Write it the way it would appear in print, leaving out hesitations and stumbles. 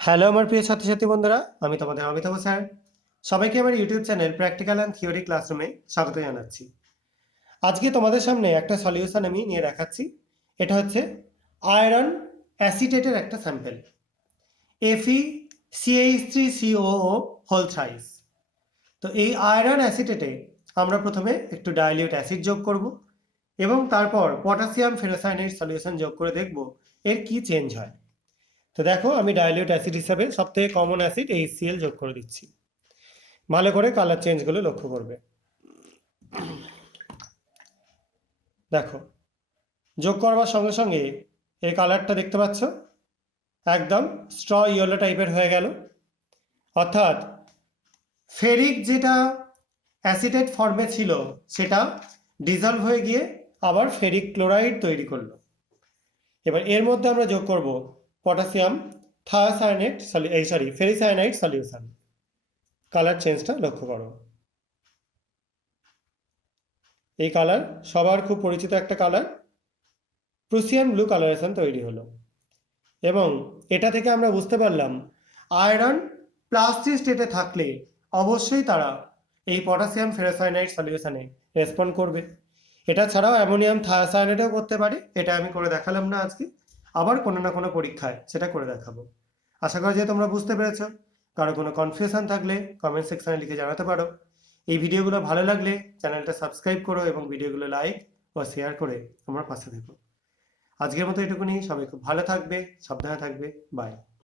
Hello আমার প্রিয় ছাত্রছাত্রী বন্ধুরা, আমি তোমাদের অমিতাভ স্যার। সবাইকে আমার YouTube channel practical and theory ক্লাসরুমে স্বাগত জানাচ্ছি। আজকে তোমাদের সামনে একটা সলিউশন আমি নিয়ে দেখাচ্ছি। এটা হচ্ছে আয়রন অ্যাসিটেটের একটা স্যাম্পল, FeCH3COO হোল থ্রাইস। তো এই আয়রন অ্যাসিটেটে আমরা প্রথমে একটু ডাইলিউট অ্যাসিড যোগ করব এবং তারপর পটাশিয়াম ফেরোসায়ানাইড সলিউশন যোগ করে দেখব এর কি চেঞ্জ হয়। তো দেখো, আমি ডাইলিউট অ্যাসিড হিসাবে সবথেকে কমন অ্যাসিড HCl যোগ করে দিচ্ছি। ভালো করে কালার চেঞ্জগুলো লক্ষ্য করবে। দেখো, যোগ করবার সঙ্গে সঙ্গে এই কালারটা দেখতে পাচ্ছ, একদম স্ট্র ইয়েলো টাইপের হয়ে গেল। অর্থাৎ ফেরিক যেটা অ্যাসিটেট ফর্মে ছিল সেটা ডিজলভ হয়ে গিয়ে আবার ফেরিক ক্লোরাইড তৈরি করলো। এবার এর মধ্যে আমরা যোগ করব পটাশিয়াম থায়াসায়ানেট ফেরিসায়ানাইড সলিউশন। কালার চেঞ্জটা লক্ষ্য করো। এই কালার সবার খুব পরিচিত একটা কালার, প্রুসিয়ান ব্লু কালারেশন তৈরি হলো। এবং এটা থেকে আমরা বুঝতে পারলাম আয়রন +3 স্টেটে থাকলে অবশ্যই তারা এই পটাশিয়াম ফেরোসায়ানাইড সলিউশনে রেসপন্ড করবে। এটা ছাড়াও অ্যামোনিয়াম থায়াসায়ানেটেও করতে পারে, এটা আমি করে দেখালাম না আজকে, আবার কোনো না কোনো পরীক্ষায় সেটা করে দেখাবো। আশা করি যে তোমরা বুঝতে পেরেছো। কারো কোনো কনফিউশন থাকলে কমেন্ট সেকশনে লিখে জানাতে পারো। এই ভিডিওগুলো ভালো লাগলে চ্যানেলটা সাবস্ক্রাইব করো এবং ভিডিওগুলো লাইক ও শেয়ার করে আমার পাশে থেকো। আজকের মতো এটুকুনি। সবাই খুব ভালো থাকবে, সাবধানে থাকবে। বাই।